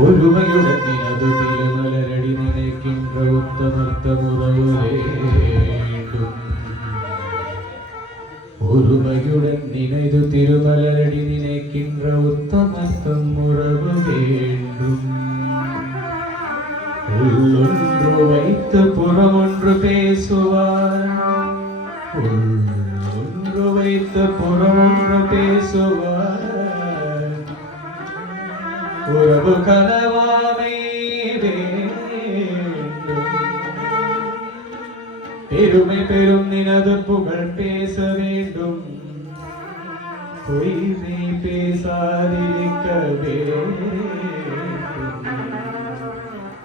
ஒருமையுடன் நினது திருமலரடி நினைக்கின்ற உத்தமர்த்த முறையுவே ஒருமையுடன் நினைது திருமலரடி நினைக்கின்ற உத்தமர்த்தம் உறவு வேண்டும். உள்ளொன்று வைத்து புறமொன்று பேசுவார், உள்ளொன்று வைத்து புறமொன்று பேசுவார். உறவு கனவாமை பெருமை பெரும் நினது புகழ் பேச வேண்டும். பொய்மை பேசாதிருக்க வேண்டும்.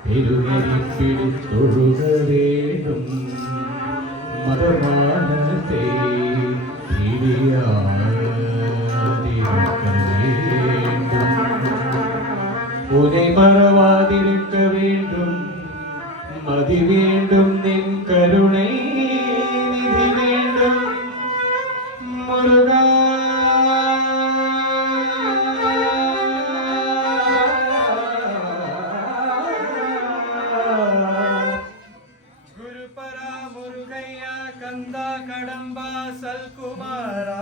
பெருநெறி பிடித்தொழுக வேண்டும். மதமானத்தை பிடியாதிருக்க வேண்டும். உனை மறவாதிருக்க வேண்டும். மதி வேண்டும் நின் கருணை நிதி வேண்டும். முருகா குருபரா முருகையா கந்தா கடம்பா சல்குமாரா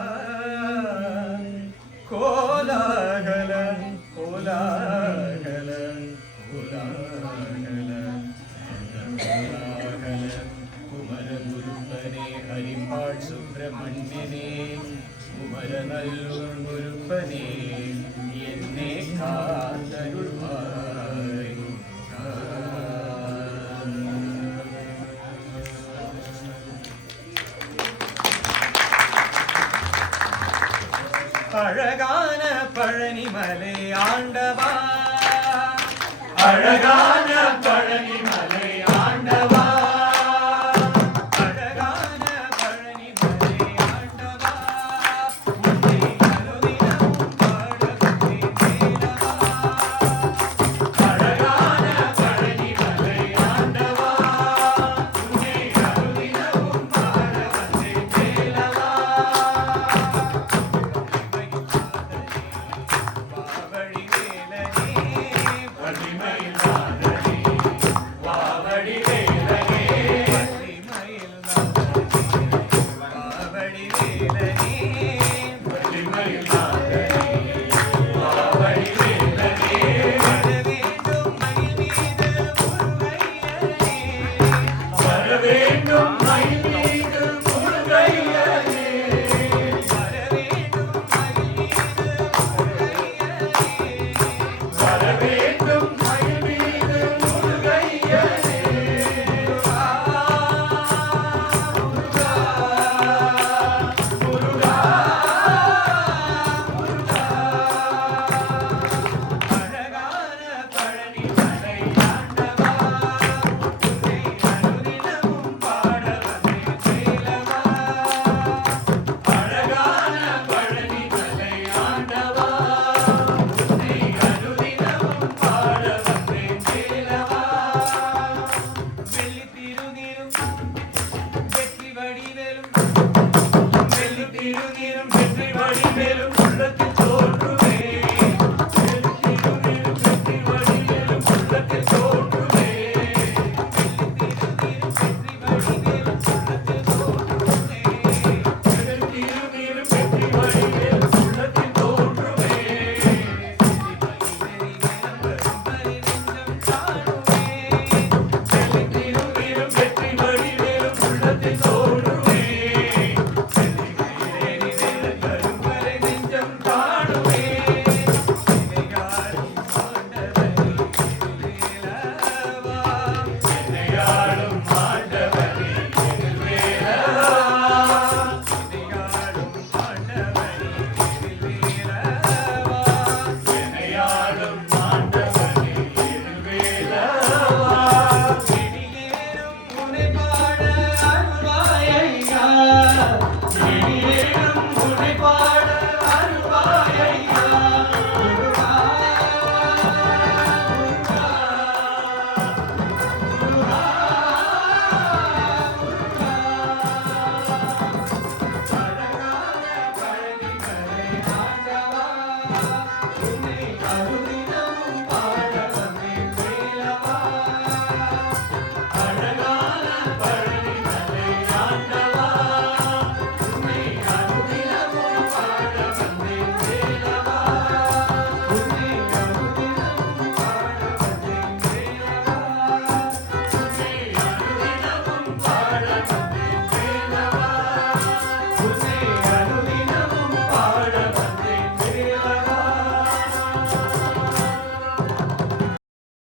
கோலாகல கோலாகல குமரகுருப்பனே ஹரிபாள் சுப்பிரமணியனே குமரநல்லூர் குருப்பனே என்னே காத்தருள்வாய். அழகான பழனிமலை ஆண்டவா, அழகான பழனி